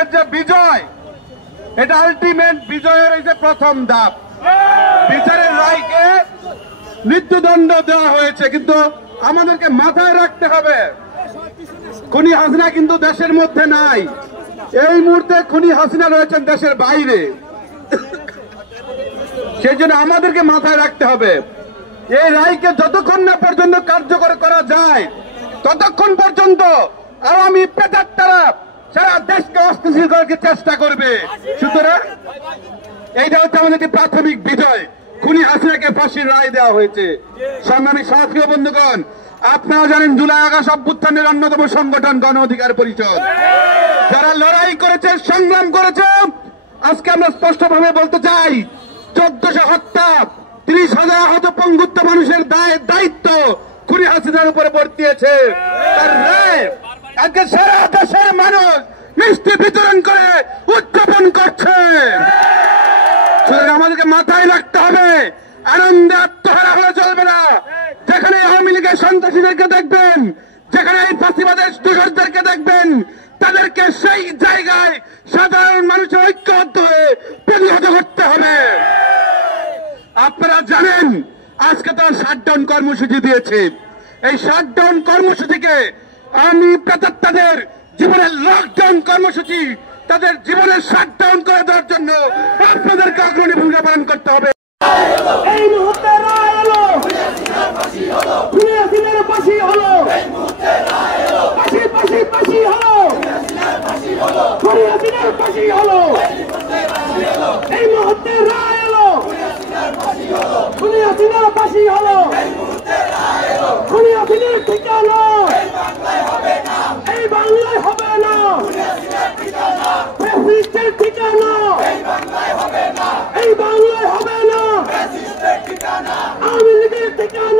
বিচারের যে বিজয়, এটা আলটিমেট বিজয়ের এই যে প্রথম ধাপ। বিচারের রায়কে মৃত্যুদণ্ড দেওয়া হয়েছে, কিন্তু আমাদেরকে মাথায় রাখতে হবে খুনি হাসিনা কিন্তু দেশের মধ্যে নাই। এই মুহূর্তে খুনি হাসিনা রয়েছেন দেশের বাইরে। সেই জন্য আমাদেরকে মাথায় রাখতে হবে এই রায়কে যতক্ষণ না পর্যন্ত কার্যকর করা যায় ততক্ষণ পর্যন্ত আওয়ামী প্রেতাত্মারা সারা দেশকে অস্থিতিশীল করার চেষ্টা করবে। সুতরাং এইটা হচ্ছে আমাদের প্রাথমিক বিজয়। খুনি হাসিনাকে ফাঁসির রায় দেওয়া হয়েছে। সংগ্রামী সাথী বন্ধুগণ, আপনারা জানেন জুলাই আগস্ট অভ্যুত্থানের অন্যতম সংগঠন গণ অধিকার পরিষদ, যারা লড়াই করেছে, সংগ্রাম করেছে। আজকে আমরা স্পষ্টভাবে বলতে চাই, 1400 হত্যা, 30,000 আহত পঙ্গুত্ব মানুষের দায়িত্ব খুনি হাসিনার উপরে বর্তিয়েছে। তার রায় আজকে সারা দেশের মানুষ মিষ্টি বিতরণ করে উদযাপন করছে। আমাদেরকে মাথায় রাখতে হবে, আনন্দে আত্মহারা হলে চলবে না। যেখানে আওয়ামী লীগের সন্ত্রাসীদেরকে দেখবেন, যেখানে এই ফাঁসিবাদের দোষরদেরকে দেখবেন, তাদেরকে সেই জায়গায় সাধারণ মানুষের ঐক্যবদ্ধ হয়ে প্রতিহত করতে হবে। আপনারা জানেন আজকে তারা শাটডাউন কর্মসূচি দিয়েছে। এই শাটডাউন কর্মসূচিকে আওয়ামী প্রেতাত্মাদের জীবনের লকডাউন কর্মসূচি, তাদের জীবনের শাটডাউন করে দেওয়ার জন্য আপনাদেরকে অগ্রণী ভূমিকা পালন করতে হবে। এই মুহূর্তে রায় এলো, খুনি হাসিনার ফাঁসি হলো, ফাঁসি ফাঁসি ফাঁসি হলো, খুনি হাসিনার ফাঁসি হলো। এই মুহূর্তে রায় এলো, খুনি হাসিনার ফাঁসি হলো, খুনি হাসিনার ঠিকানা এই বাংলায় হবে না, ফ্যাসিস্টের ঠিকানা এই বাংলায় হবে না, আওয়ামী লীগের ঠিকানা